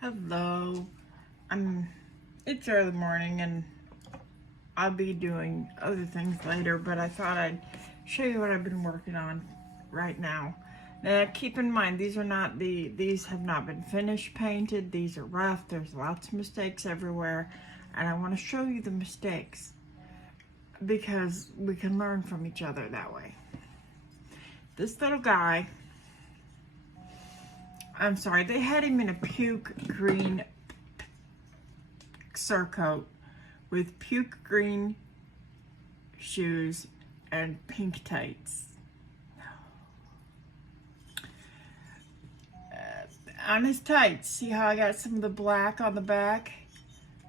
Hello. It's early morning and I'll be doing other things later, but I thought I'd show you what I've been working on right now. Now keep in mind these have not been finished painted. These are rough. There's lots of mistakes everywhere, and I want to show you the mistakes because we can learn from each other that way. This little guy, I'm sorry, they had him in a puke green surcoat with puke green shoes and pink tights. On his tights, see how I got some of the black on the back?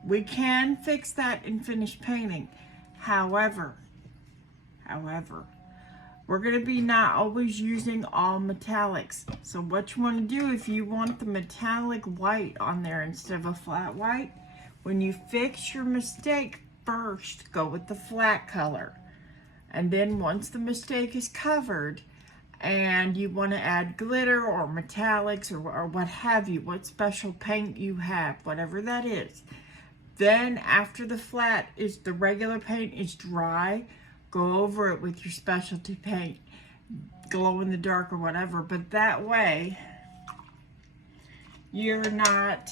We can fix that in finished painting. However, we're going to be not always using all metallics. So what you want to do, if you want the metallic white on there instead of a flat white, when you fix your mistake first, go with the flat color. And then once the mistake is covered and you want to add glitter or metallics or what have you, what special paint you have, whatever that is, then after the regular paint is dry, go over it with your specialty paint, glow in the dark or whatever. But that way, you're not,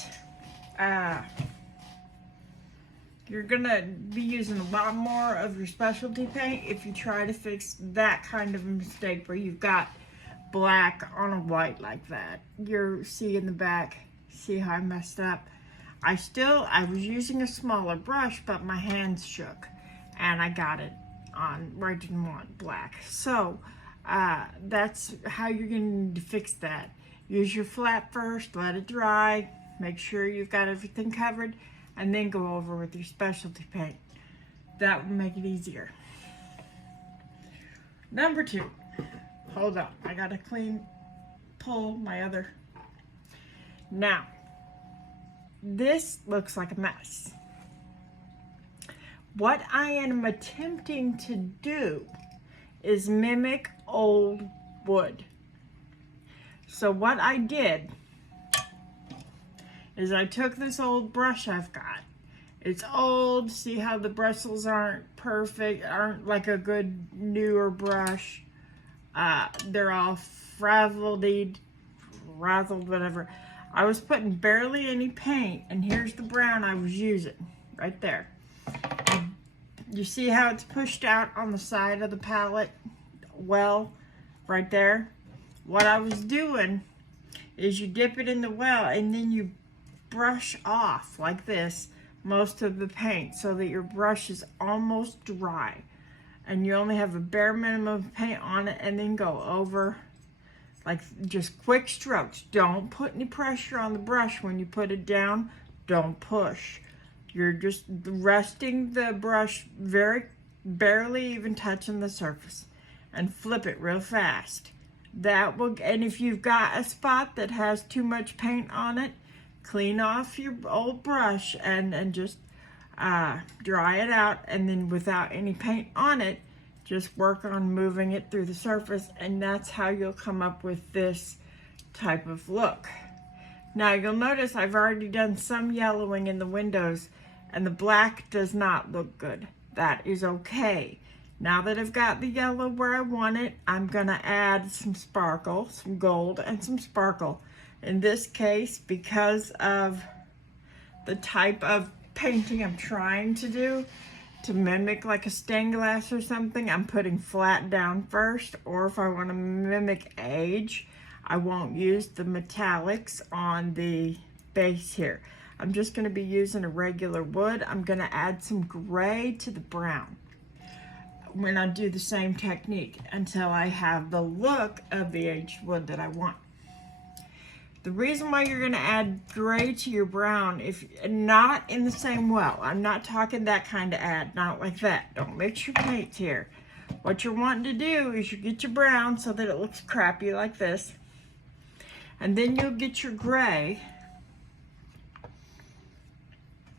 you're gonna be using a lot more of your specialty paint if you try to fix that kind of a mistake where you've got black on a white like that. See in the back, see how I messed up? I was using a smaller brush, but my hands shook and I got it on where I didn't want black. So that's how you're going to fix that. Use your flat first, let it dry, make sure you've got everything covered, and then go over with your specialty paint. That will make it easier. Number 2, hold on, I gotta pull my other. Now, this looks like a mess. What I am attempting to do is mimic old wood. So what I did is I took this old brush I've got. It's old, see how the bristles aren't perfect, aren't like a good newer brush. They're all frazzled, whatever. I was putting barely any paint, and here's the brown I was using, right there. You see how it's pushed out on the side of the palette? Well, right there. What I was doing is you dip it in the well, and then you brush off, like this, most of the paint so that your brush is almost dry. And you only have a bare minimum of paint on it, and then go over like just quick strokes. Don't put any pressure on the brush when you put it down. Don't push. You're just resting the brush very barely even touching the surface, and flip it real fast. And if you've got a spot that has too much paint on it, clean off your old brush and just dry it out, and then without any paint on it, just work on moving it through the surface, and that's how you'll come up with this type of look. Now you'll notice I've already done some yellowing in the windows, and the black does not look good. That is okay. Now that I've got the yellow where I want it, I'm gonna add some sparkle, some gold and some sparkle. In this case, because of the type of painting I'm trying to do, to mimic like a stained glass or something, I'm putting flat down first, or if I want to mimic age, I won't use the metallics on the base here. I'm just going to be using a regular wood. I'm going to add some gray to the brown when I do the same technique until I have the look of the aged wood that I want. The reason why you're going to add gray to your brown, if not in the same well, I'm not talking that kind of add, not like that. Don't mix your paints here. What you're wanting to do is you get your brown so that it looks crappy like this, and then you'll get your gray.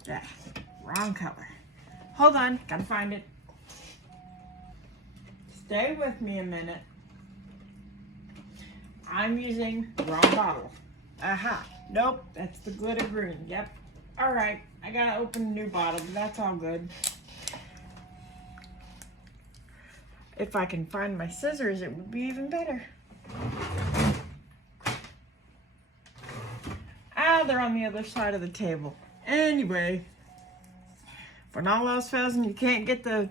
Yeah, wrong color. Hold on, gotta find it. Stay with me a minute. I'm using the wrong bottle. Aha. Nope, that's the glitter green. Yep. All right, I gotta open a new bottle, but that's all good. If I can find my scissors, it would be even better. Ah, they're on the other side of the table. Anyway, when all else fails and you can't get the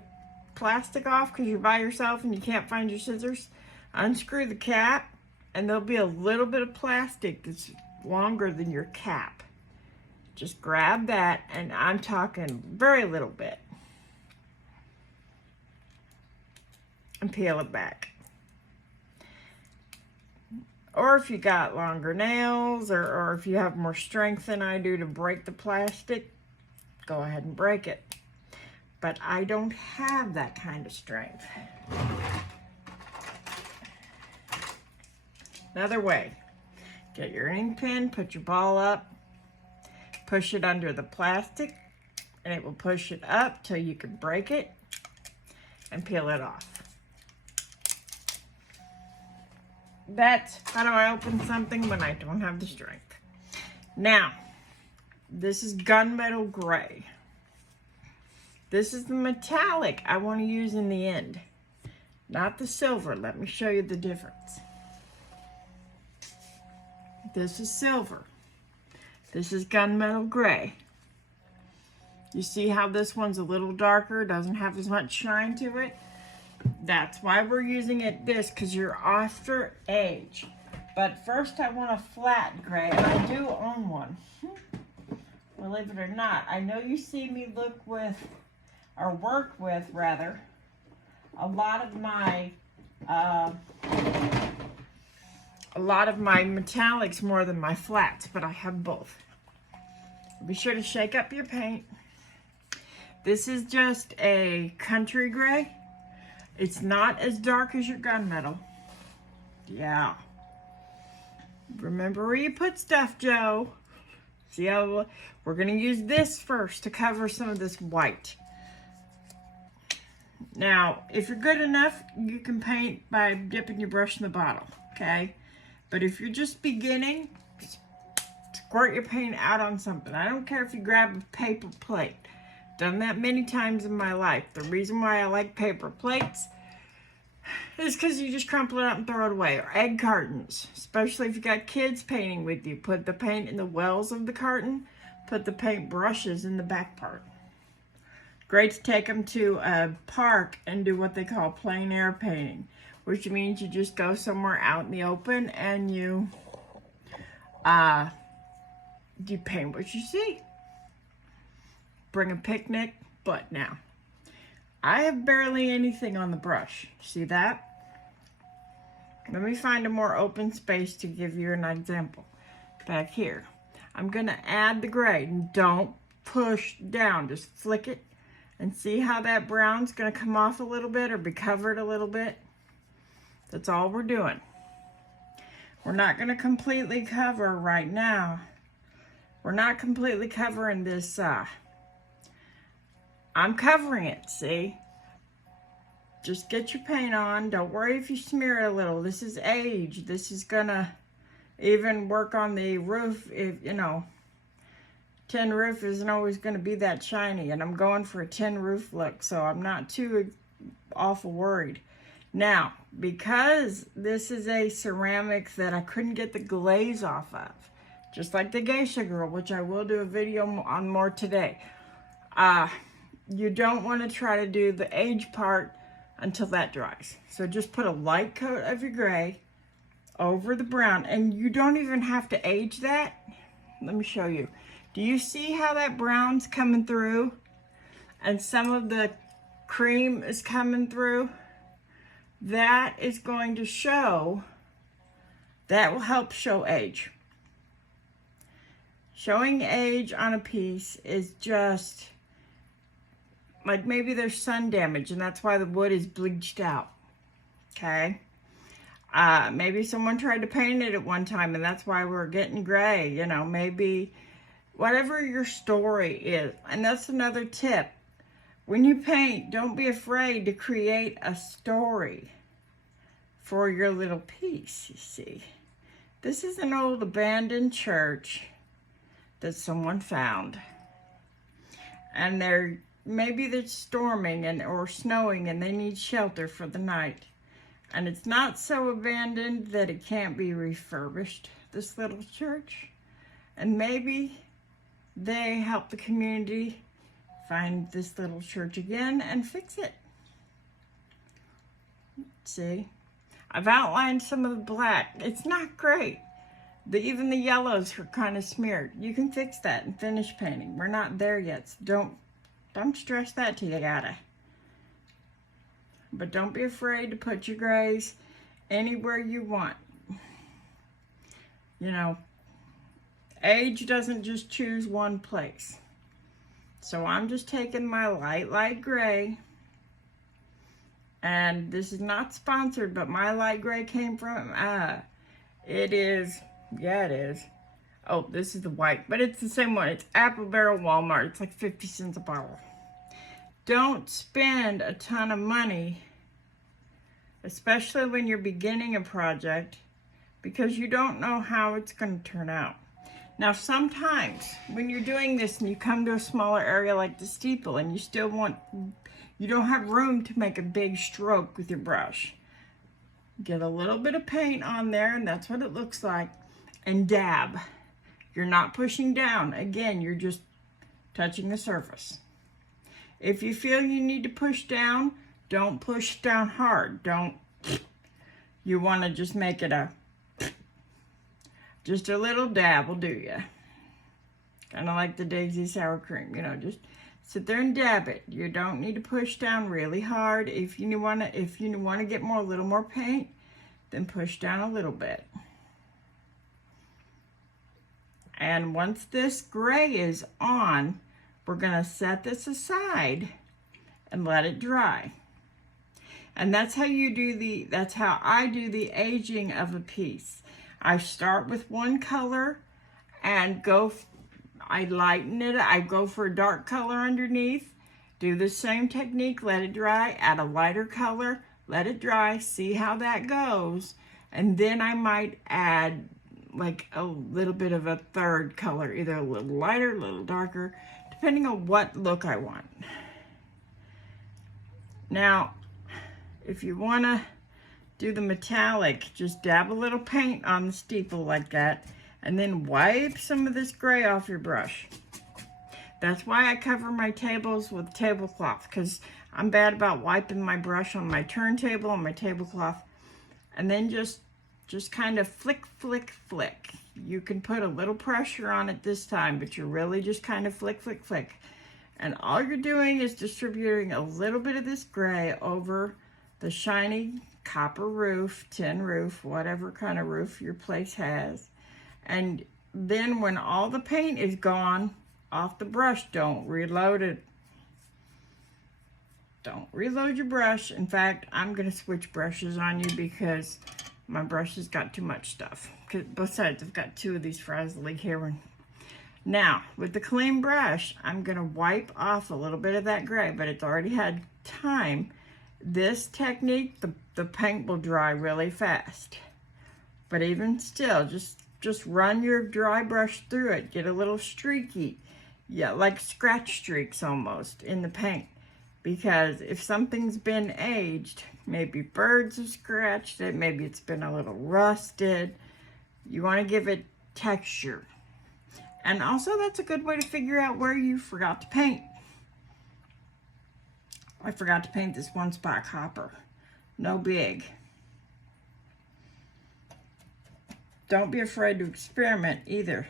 plastic off because you're by yourself and you can't find your scissors, unscrew the cap and there'll be a little bit of plastic that's longer than your cap. Just grab that, and I'm talking very little bit, and peel it back. Or if you got longer nails, or if you have more strength than I do to break the plastic, go ahead and break it. But I don't have that kind of strength. Another way, get your ink pen, put your ball up, push it under the plastic, and it will push it up till you can break it and peel it off. That's how do I open something when I don't have the strength. Now, this is gunmetal gray. This is the metallic I want to use in the end, not the silver. Let me show you the difference. This is silver. This is gunmetal gray. You see how this one's a little darker, doesn't have as much shine to it? That's why we're using it this, because you're after age. But first I want a flat gray, and I do own one. Believe it or not, I know you see me look with, or work with rather, a lot of my metallics more than my flats, but I have both. Be sure to shake up your paint. This is just a country gray. It's not as dark as your gunmetal. Yeah. Remember where you put stuff, Joe. See how we're gonna use this first to cover some of this white. Now, if you're good enough, you can paint by dipping your brush in the bottle, okay? But if you're just beginning, squirt your paint out on something. I don't care if you grab a paper plate. Done that many times in my life. The reason why I like paper plates is because you just crumple it up and throw it away. Or egg cartons, especially if you got kids painting with you. Put the paint in the wells of the carton. Put the paint brushes in the back part. Great to take them to a park and do what they call plein air painting, which means you just go somewhere out in the open and you paint what you see. Bring a picnic, but now I have barely anything on the brush. See that? Let me find a more open space to give you an example. Back here, I'm gonna add the gray. Don't push down, just flick it and see how that brown's gonna come off a little bit or be covered a little bit. That's all we're doing. We're not gonna completely cover right now. We're not completely covering this. I'm covering it, see? Just get your paint on. Don't worry if you smear it a little. This is age. This is gonna even work on the roof. If, you know, tin roof isn't always gonna be that shiny, and I'm going for a tin roof look, so I'm not too awful worried. Now, because this is a ceramic that I couldn't get the glaze off of, just like the Geisha Girl, which I will do a video on more today, you don't want to try to do the age part until that dries. So just put a light coat of your gray over the brown, and you don't even have to age that. Let me show you. Do you see how that brown's coming through and some of the cream is coming through? That is going to show, that will help show age. Showing age on a piece is just like maybe there's sun damage and that's why the wood is bleached out, okay? Maybe someone tried to paint it at one time and that's why we're getting gray, you know, maybe whatever your story is. And that's another tip. When you paint, don't be afraid to create a story for your little piece, you see. This is an old abandoned church that someone found. And maybe they're storming or snowing and they need shelter for the night. And it's not so abandoned that it can't be refurbished, this little church. And maybe they help the community find this little church again and fix it. See? I've outlined some of the black. It's not great. Even the yellows are kind of smeared. You can fix that in finish painting. We're not there yet, so don't stress that till you gotta. But don't be afraid to put your grays anywhere you want. You know, age doesn't just choose one place. So I'm just taking my light gray. And this is not sponsored, but my light gray came from, it is. Oh, this is the white, but it's the same one. It's Apple Barrel Walmart. It's like 50 cents a bottle. Don't spend a ton of money, especially when you're beginning a project, because you don't know how it's going to turn out. Now, sometimes when you're doing this and you come to a smaller area like the steeple and you don't have room to make a big stroke with your brush, get a little bit of paint on there, and that's what it looks like, and dab. You're not pushing down. Again, you're just touching the surface. If you feel you need to push down, don't push down hard. You want to just make it just a little dab will do you. Kind of like the Daisy sour cream, you know, just sit there and dab it. You don't need to push down really hard. If you want to get a little more paint, then push down a little bit. And once this gray is on, we're going to set this aside and let it dry. And that's how I do the aging of a piece. I start with one color and I lighten it. I go for a dark color underneath. Do the same technique, let it dry, add a lighter color, let it dry, see how that goes. And then I might add like a little bit of a third color, either a little lighter, a little darker, depending on what look I want. Now, if you want to do the metallic, just dab a little paint on the steeple like that, and then wipe some of this gray off your brush. That's why I cover my tables with tablecloth, because I'm bad about wiping my brush on my turntable and my tablecloth. And then just kind of flick. You can put a little pressure on it this time, but you're really just kind of flick. And all you're doing is distributing a little bit of this gray over the shiny copper roof, tin roof, whatever kind of roof your place has. And then when all the paint is gone off the brush, don't reload it. Don't reload your brush. In fact, I'm going to switch brushes on you because my brush has got too much stuff. Both sides have got two of these frazzly here. Now, with the clean brush, I'm going to wipe off a little bit of that gray, but it's already had time. This technique, the paint will dry really fast. But even still, just run your dry brush through it. Get a little streaky. Yeah, like scratch streaks almost in the paint. Because if something's been aged, maybe birds have scratched it, maybe it's been a little rusted, you want to give it texture. And also that's a good way to figure out where you forgot to paint. I forgot to paint this one spot copper. No big. Don't be afraid to experiment either,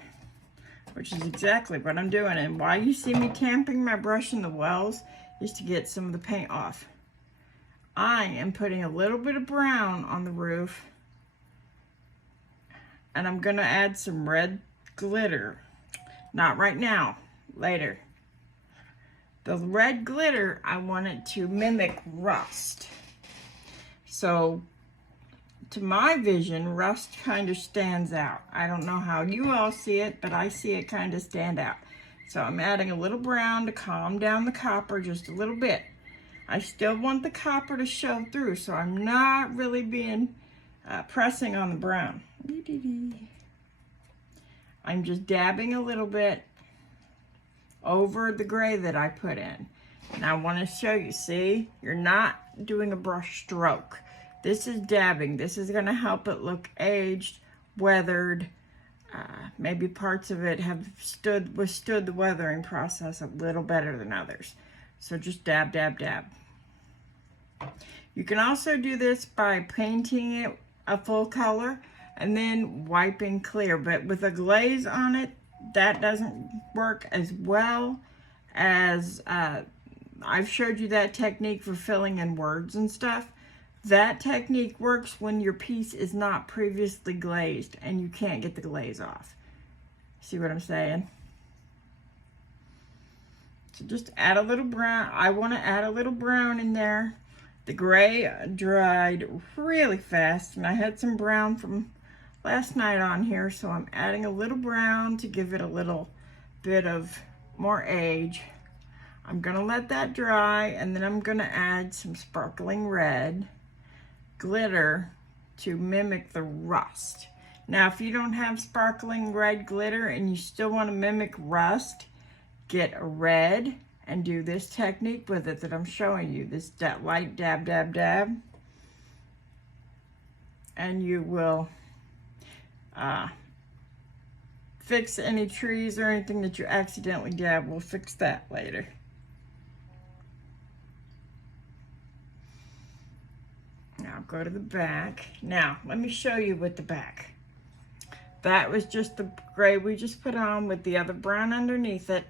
which is exactly what I'm doing. And why you see me tamping my brush in the wells is to get some of the paint off. I am putting a little bit of brown on the roof, and I'm gonna add some red glitter. Not right now, later. The red glitter, I want it to mimic rust. So, to my vision, rust kind of stands out. I don't know how you all see it, but I see it kind of stand out. So I'm adding a little brown to calm down the copper just a little bit. I still want the copper to show through, so I'm not really being pressing on the brown. I'm just dabbing a little bit over the gray that I put in. And I want to show you, see, you're not doing a brush stroke. This is dabbing. This is going to help it look aged, weathered. Maybe parts of it have withstood the weathering process a little better than others. So just dab, dab, dab. You can also do this by painting it a full color and then wiping clear. But with a glaze on it, that doesn't work as well as I've showed you that technique for filling in words and stuff. That technique works when your piece is not previously glazed and you can't get the glaze off. See what I'm saying? So just add a little brown. I want to add a little brown in there. The gray dried really fast, and I had some brown from last night on here, so I'm adding a little brown to give it a little bit of more age. I'm gonna let that dry, and then I'm gonna add some sparkling red glitter to mimic the rust. Now, if you don't have sparkling red glitter and you still want to mimic rust, get a red and do this technique with it that I'm showing you, this light dab, dab, dab. And you will fix any trees or anything that you accidentally dab. We'll fix that later. Now go to the back. Now, let me show you with the back. That was just the gray we just put on with the other brown underneath it.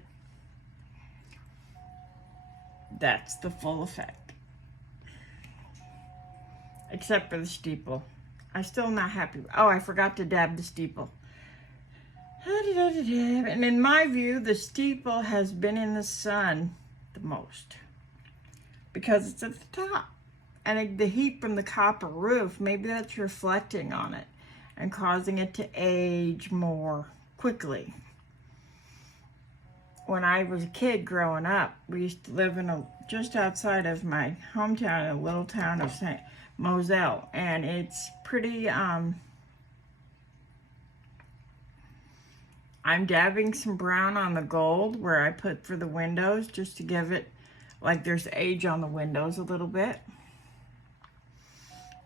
That's the full effect. Except for the steeple. I'm still not happy. Oh, I forgot to dab the steeple. And in my view, the steeple has been in the sun the most because it's at the top. And the heat from the copper roof, maybe that's reflecting on it and causing it to age more quickly. When I was a kid growing up, we used to live in just outside of my hometown, in a little town of St. Moselle, and it's pretty, I'm dabbing some brown on the gold where I put for the windows, just to give it, like there's age on the windows a little bit.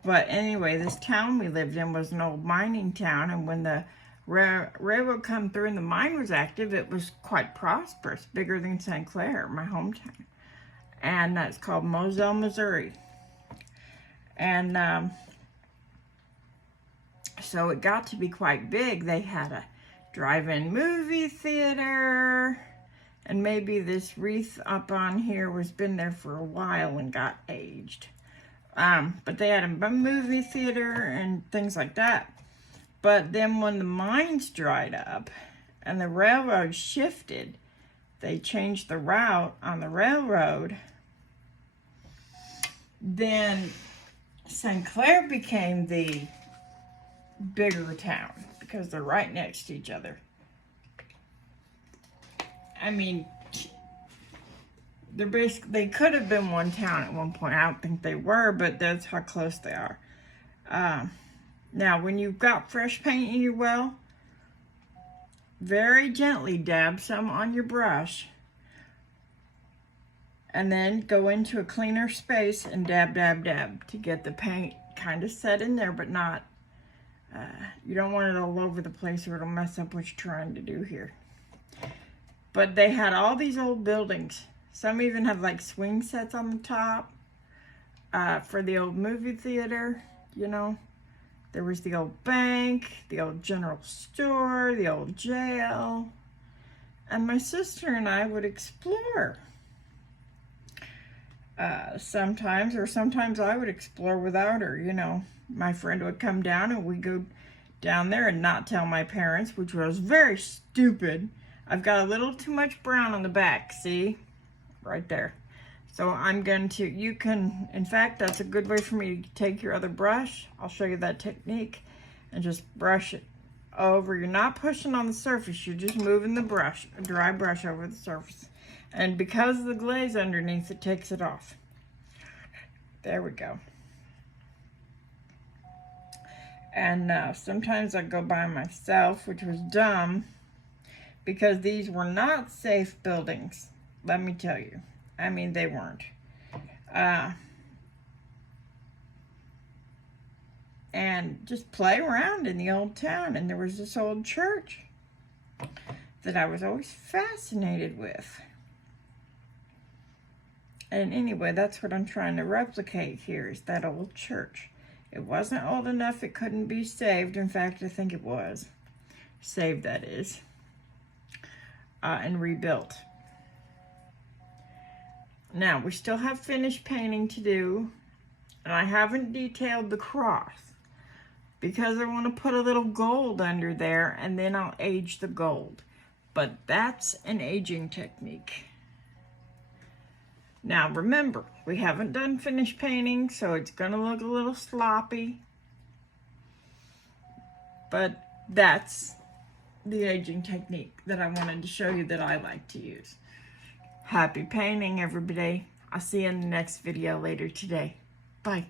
But anyway, this town we lived in was an old mining town, and when the railroad come through and the mine was active, it was quite prosperous, bigger than St. Clair, my hometown. And that's called Moselle, Missouri. And so it got to be quite big. They had a drive-in movie theater, and maybe this wreath up on here was been there for a while and got aged. But they had a movie theater and things like that. But then when the mines dried up and the railroad shifted, they changed the route on the railroad. Then St. Clair became the bigger town because they're right next to each other. I mean, they could have been one town at one point. I don't think they were, but that's how close they are. Now, when you've got fresh paint in your well, very gently dab some on your brush, and then go into a cleaner space and dab, dab, dab to get the paint kind of set in there, but not, you don't want it all over the place or it'll mess up what you're trying to do here. But they had all these old buildings. Some even have like swing sets on the top for the old movie theater, you know. There was the old bank, the old general store, the old jail. And my sister and I would explore. Sometimes I would explore without her, you know. My friend would come down and we'd go down there and not tell my parents, which was very stupid. I've got a little too much brown on the back, see? Right there. So I'm going to, you can, in fact, that's a good way for me to take your other brush. I'll show you that technique and just brush it over. You're not pushing on the surface. You're just moving the brush, a dry brush over the surface. And because of the glaze underneath, it takes it off. There we go. And sometimes I go by myself, which was dumb, because these were not safe buildings, let me tell you. I mean, they weren't. And just play around in the old town. And there was this old church that I was always fascinated with. And anyway, that's what I'm trying to replicate here, is that old church. It wasn't old enough it couldn't be saved. In fact, I think it was. Saved, that is. And rebuilt. Now, we still have finished painting to do. And I haven't detailed the cross, because I want to put a little gold under there, and then I'll age the gold. But that's an aging technique. Now remember, we haven't done finished painting, so it's going to look a little sloppy. But that's the aging technique that I wanted to show you that I like to use. Happy painting, everybody. I'll see you in the next video later today. Bye.